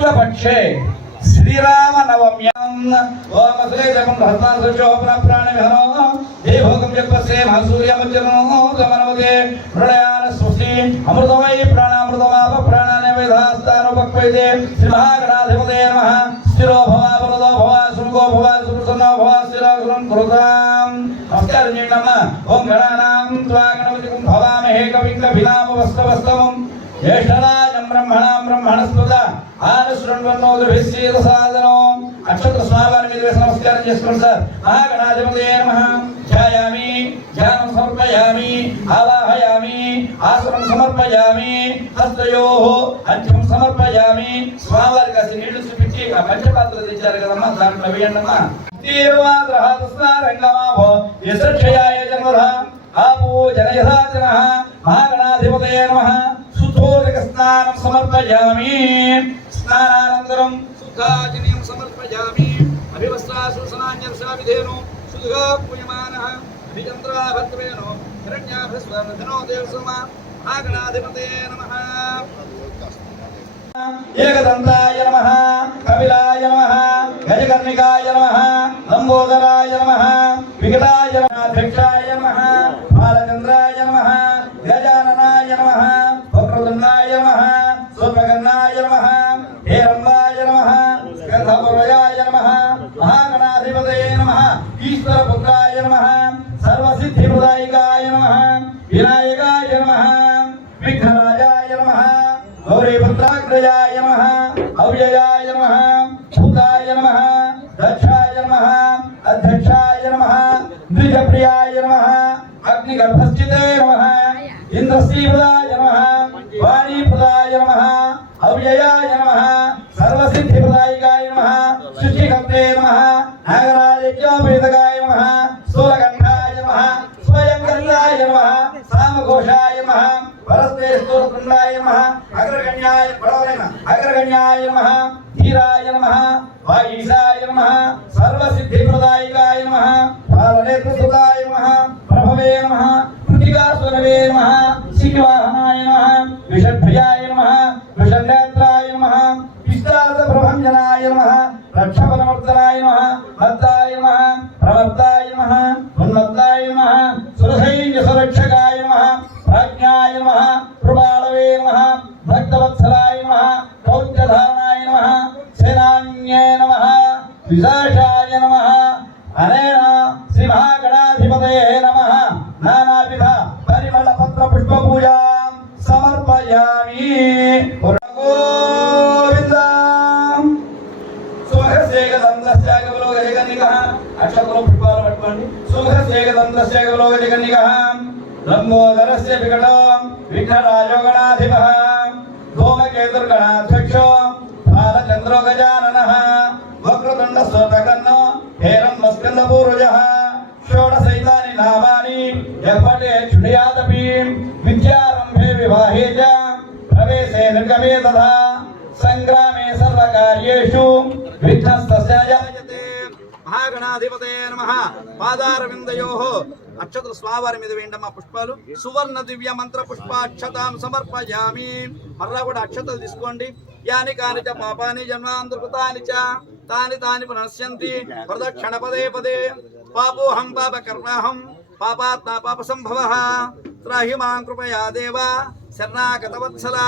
शुक्लपक्षे श्रीरामनवम्याम् ओम श्रीजगं भस्मासुशोभन प्राणविहनो देवोगं जगत्से महासूर्यमज्जनो गमनवते प्रलयान स्वस्ति अमृतमयी प्राणामृतमाप प्राणाने वेदास्तानुपक्वैते श्रीमहागणाधिपते नमः स्थिरो भव वरदो भव सुमुखो भव सुप्रसन्नो भव स्थिरं कुरुताम् नमस्कारं नमः ओम गणानां त्वा गणपतिं भवामहे कविं कविनामवस्तवस्तवम् ज्येष्ठराजं ब्रह्मणां ब्रह्मणस्पद आनुशृण्वन्नोदभिश्चेदसादनम् अक्षत्र स्वामिवारि మీద నమస్కారం చేసుకోండి సార్ మహాగణాధిపతే నమః ధ్యాయామి ధ్యానం సమర్పయామి ఆవాహయామి ఆసనం సమర్పయామి హస్తయోః అర్ఘ్యం సమర్పయామి స్వామివారికి అసి నీళ్లు చూపించి ఆ పంచపాత్రలు తెచ్చారు కదమ్మా దాంట్లో వేయండమ్మా తీర్వాద్రహస్నారంగమాభో యశక్షయాయ జన్మధ ఆపో జనయథాజనః మహాగణాధిపతే నమః स्नानं समर्पयामि स्नानानन्तरं सुखाजनीं समर्पयामि अभिवस्त्रासु स्नान्यर्षाविधेनो सुदुघा पूयमानः अभिचन्द्राभद्रेणो हिरण्याभस्वरधनो देवसमा महागणाधिपते नमः एकदन्ताय नमः कपिलाय नमः गजकर्णिकाय नमः लम्बोदराय नमः विकटाय नमः अध्यक्षाय नमः बालचन्द्राय नमः गजाननाय नमः वक्रतुण्डाय नमः सूर्पकर्णाय नमः हेरम्बाय नमः स्कन्धपुरयाय नमः महागणाधिपतये नमः ईश्वरपुत्राय नमः सर्वसिद्धिप्रदायकाय नमः विनायकाय नमः विघ्नराजाय नमः गौरीपुत्राग्रजाय नमः अव्ययाय नमः भूताय नमः दक्षाय नमः अध्यक्षाय नमः द्विजप्रियाय नमः अग्निगर्भस्थिते नमः इंद्रश्रीप्रदाय नमः वाणीप्रदाय नमः अव्ययाय नमः सर्वसिद्धिप्रदायकाय नमः शुचिकर्ते नमः नागराजज्ञोपेतकाय नमः स्थूलकण्ठाय नमः स्वयंकर्ताय नमः सामघोषाय नमः परस्तेस्तूलकुण्डाय नमः अग्रगण्याय नमः धीराय नमः वागीशाय नमः सर्वसिद्धिप्रदायकाय नमः बालनेत्रसुताय नमः प्रभवे नमः कृतिकास्वरवे नमः शिखवाहनाय नमः विषद्भयाय नमः विषन्नेत्राय नमः विष्टार्थप्रभञ्जनाय नमः रक्षाबलवर्धनाय नमः मत्ताय नमः प्रवर्ताय नमः उन्मत्ताय नमः सुरसैन्यसुरक्षकाय नमः प्राज्ञाय नमः प्रबालवे नमः भक्तवत्सलाय नमः कौत्यधारणाय नमः सेनान्ये नमः विशाखाय नमः अनेन श्री महागणाधिपतये नमः नानाविध परिमलपत्र पुष्पपूजां समर्पयामि गोविन्द सुमहस्येकदन्तस्यागवलोकजगन्निकः अक्षतरो पुष्पाలు పట్టుకోండి सुमहस्येकदन्तस्यागवलोकजगन्निकः लम्बोदरस्य विकटो विघ्नराजो धूमकेतुर्गणाध्यक्षो बालचन्द्रो गजाननः वक्रतुण्डस्तोत्रकर्णो हेरम्बस्कन्दपूर्वजः षोडशैतानि नामानि यःपठे क्षुणयादपि विद्यारम्भे विवाहे च प्रवेशे निर्गमे तथा सङ्ग्रामे सर्वकार्येषु विघ्नस्तस्य न जायते महागणाधिपते नमः पादारविन्दयोः अक्षत्र स्वावारि మీద వేయండమ్మ పుష్పాలు సువర్ణ దివ్య మంత్ర పుష్పాక్షతాం సమర్పయామి మరలా కూడా అక్షతలు తీసుకోండి యాని కాని చ పాపాని జన్మాంతర్కృతాని చ తాని తాని పునశ్యంతి ప్రదక్షిణ పదే పదే పాపోహం పాపకర్మాహం పాపాత్మా పాప సంభవః త్రాహి మాం కృపయా దేవ శరణాగతవత్సల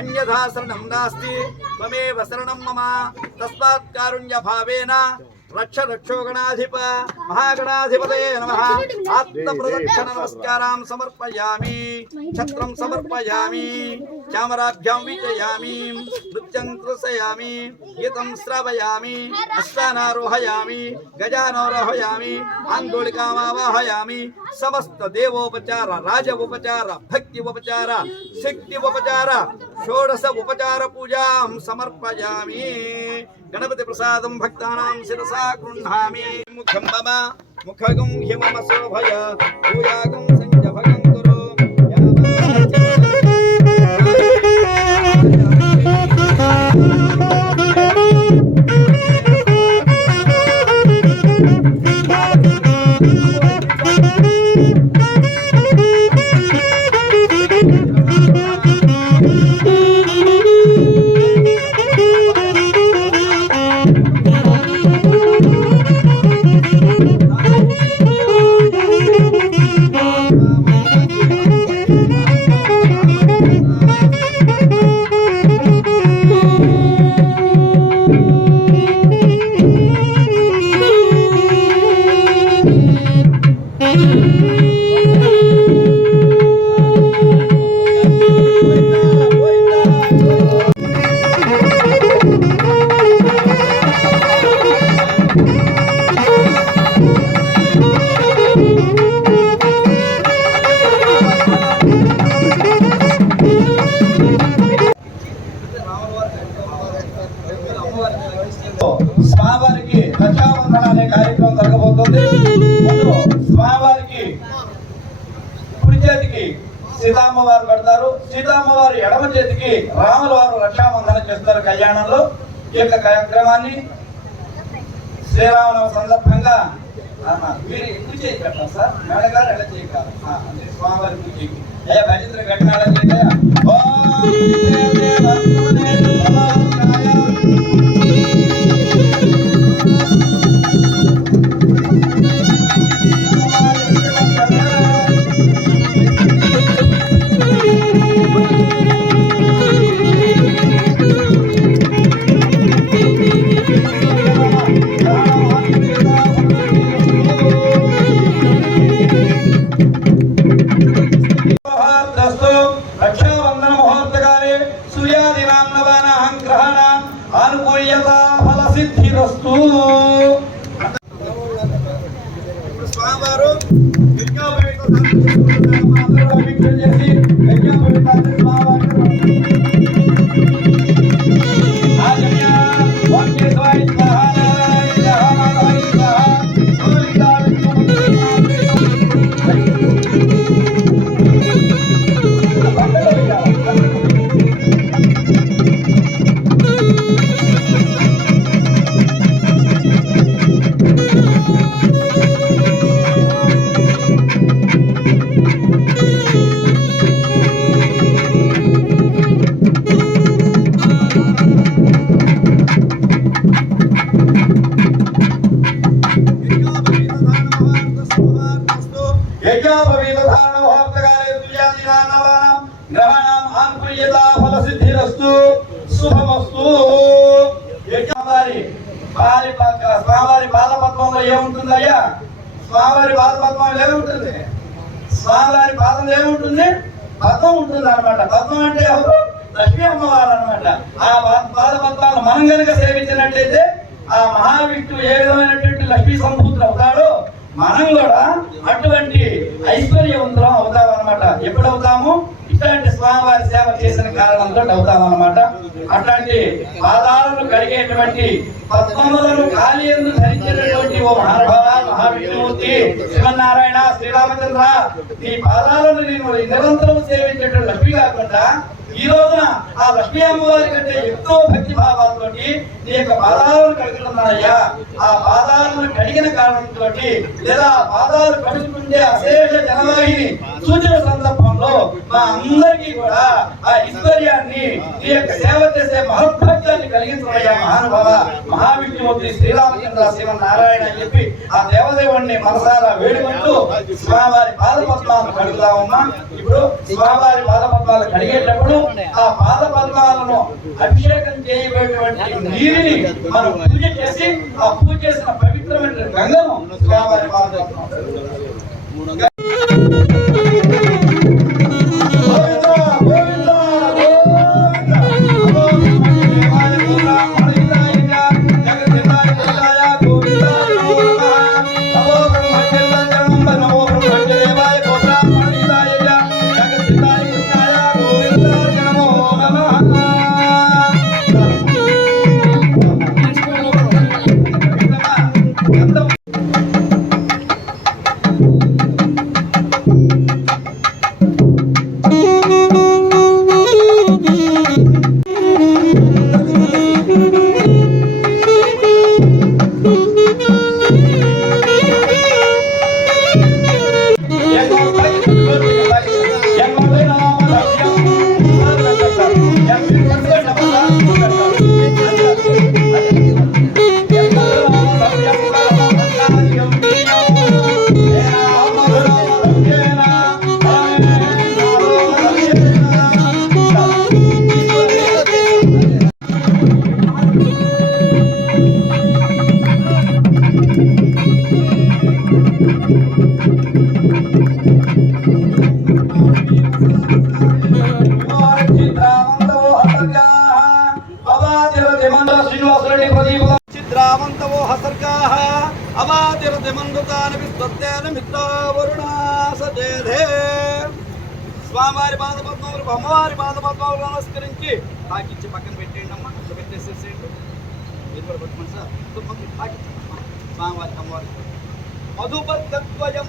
అన్యథా శరణం నాస్తి త్వమేవ శరణం మమ తస్మాత్ కారుణ్య భావేన रक्ष रक्षो गणाधिप महागणाधिपतये नमः आत्मप्रदक्षिण नमस्कारां समर्पयामि छत्रं समर्पयामि चामराभ्यां विजयामि नृत्यं कृसयामि गीतं श्रावयामि अश्वानारोहयामि गजानारोहयामि आन्दोलिकामावाहयामि समस्त देवोपचार राजोपचार भक्ति उपचार शक्ति उपचार षोडश उपचार पूजां समर्पयामि गणपति प्रसादं भक्तानां शिरसा गृह्णामि मुखं मम मुखगं ह्यमम शोभय पूजागं संजभगं कुरु స్వామివారికి రక్షాబంధన అనే కార్యక్రమం జరగబోతుంది. ముందు స్వామివారికి కుడి చేతికి సీతామ్మవారు పెడతారు, సీతామ్మవారు ఎడమ చేతికి రాముల వారు రక్షాబంధన చేస్తారు కళ్యాణంలో. ఈ యొక్క కార్యక్రమాన్ని శ్రీరామనవమి సందర్భంగా మీరు ఎక్కువ చేయి పెట్టాం సార్, మేడగారు ఎలా చేయగలరు అంటే స్వామివారి పూజకి భజంత్ర ఘటనాలు రక్షాబంధన ముహూర్తకాలే సూర్యాదీనాం నవానాం గ్రహాణాం అనుకూల్యత ఫల సిద్ధిరస్తు. ఇప్పుడు స్వామివారు ఫలసిద్ధిరస్తు శుభమస్తు. స్వామివారి పాదపద్మంలో ఏముంటుందయ్యా? స్వామివారి పాదపద్మంలో ఏముంటుంది? స్వామివారి పాదంలో ఏముంటుంది? పద్మం ఉంటుంది అనమాట. పద్మం అంటే ఎవరు? లక్ష్మీ అమ్మవారు అనమాట. ఆ పాదపద్మాలను మనం కనుక సేవించినట్లయితే ఆ మహావిష్ణువు ఏ విధమైనటువంటి లక్ష్మీ సంభూతులు అవుతాడో మనం కూడా అటువంటి ఐశ్వర్యవంతులం అవుతాం అనమాట. ఎప్పుడు అవుతాము? ఇట్లాంటి స్వామివారి సేవ చేసిన కారణంతో అవుతాం అనమాట. అట్లాంటి పాదాలను కడిగేటువంటి పద్మములను ఖాళీ ఎందుకు ధరించినటువంటి ఓ మహానుభావ మహావిష్ణుమూర్తి శ్రీమన్నారాయణ శ్రీరామచంద్ర, నీ పాదాలను నేను నిరంతరం సేవించేటువంటి లక్ష్మి కాకుండా ఈ రోజున ఆ లక్ష్మీ అమ్మవారి కంటే ఎక్కువ భక్తి భావాలతో నీ యొక్క పాదాలను కడుగుతున్నాయ్యా. ఆ పాదాలను కడిగిన కారణంతో లేదా పాదాలు కడుగుతుంటే అశేష జనవాహిని సూచన సందర్భంలో మా అందరికీ కూడా ఆ ఐశ్వర్యాన్ని నీ యొక్క సేవ చేసే మహద్భక్తాన్ని కలిగించమయ్యా మహానుభావ మహావిష్ణుమూర్తి శ్రీరామచంద్ర శ్రీమన్నారాయణ అని చెప్పి ఆ దేవదేవుణ్ణి మనసారా వేడుకుంటూ స్వామివారి పాదపద్మాలను కడుగుదామమ్మా. ఇప్పుడు స్వామివారి పాదపద్మాలు కడిగేటప్పుడు ఆ పాదపద్మాలను అభిషేకం చేయబడినటువంటి నీరుని మనం పూజ చేసి ఆ పూజ చేసిన పవిత్రమైన గంగను స్వామివారి పాదపద్మాలు చిద్రావంతవో హసర్గాః అవాతిరతిమందుతాని విస్తత్తేన మిత్రావరుణాసజేధే. స్వామివారి పాదపద్మములు అమ్మవారి పాదపద్మములు నమస్కరించి తాకిచ్చి పక్కన పెట్టేయండి అమ్మా, పెట్టేసేసేయండి. స్వామివారికి అమ్మవారికి మధుపర్కత్వయం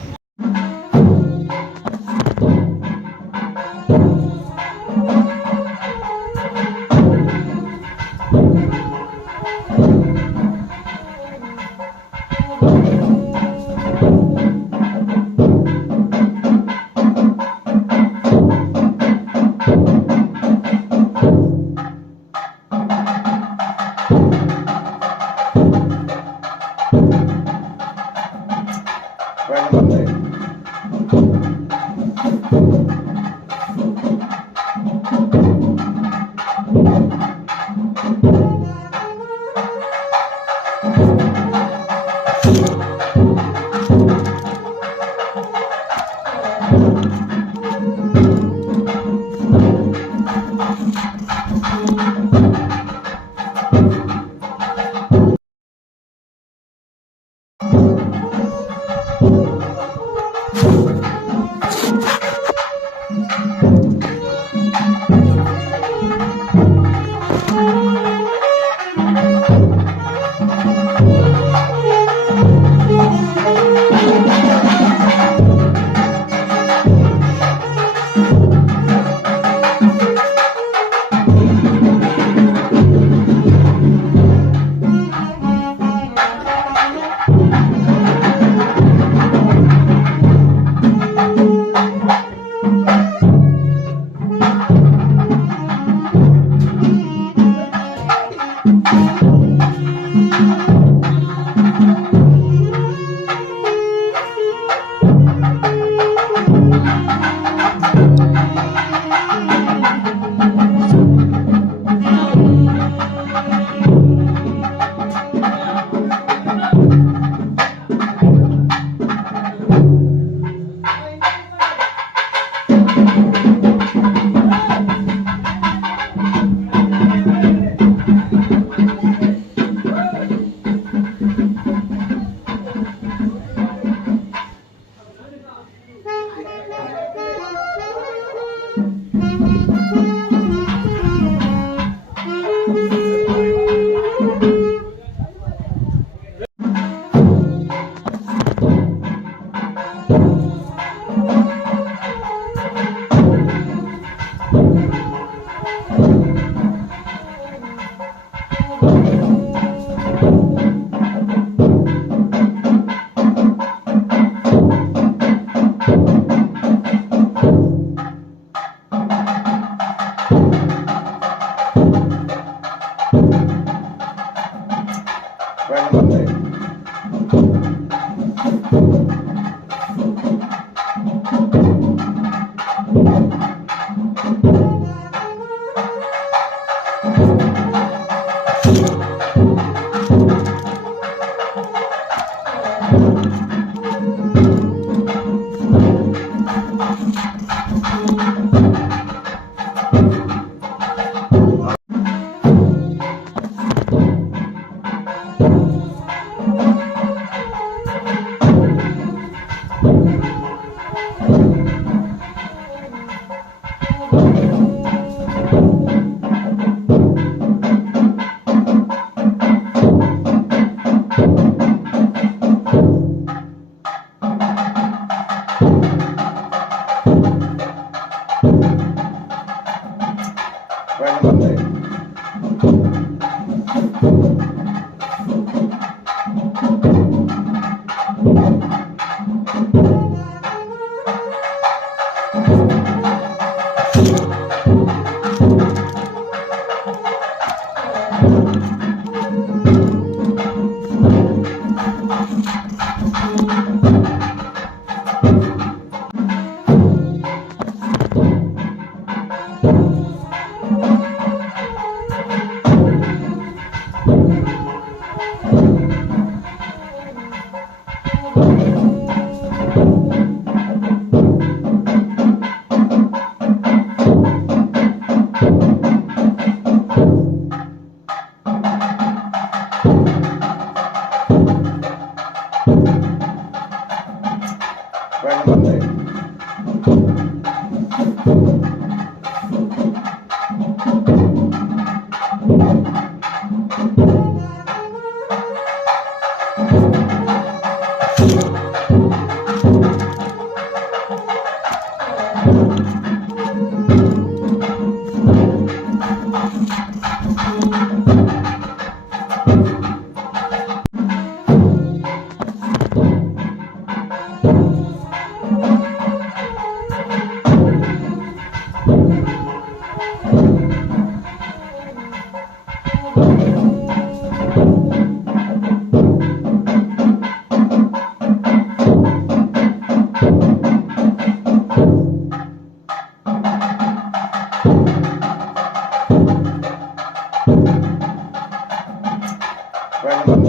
పైన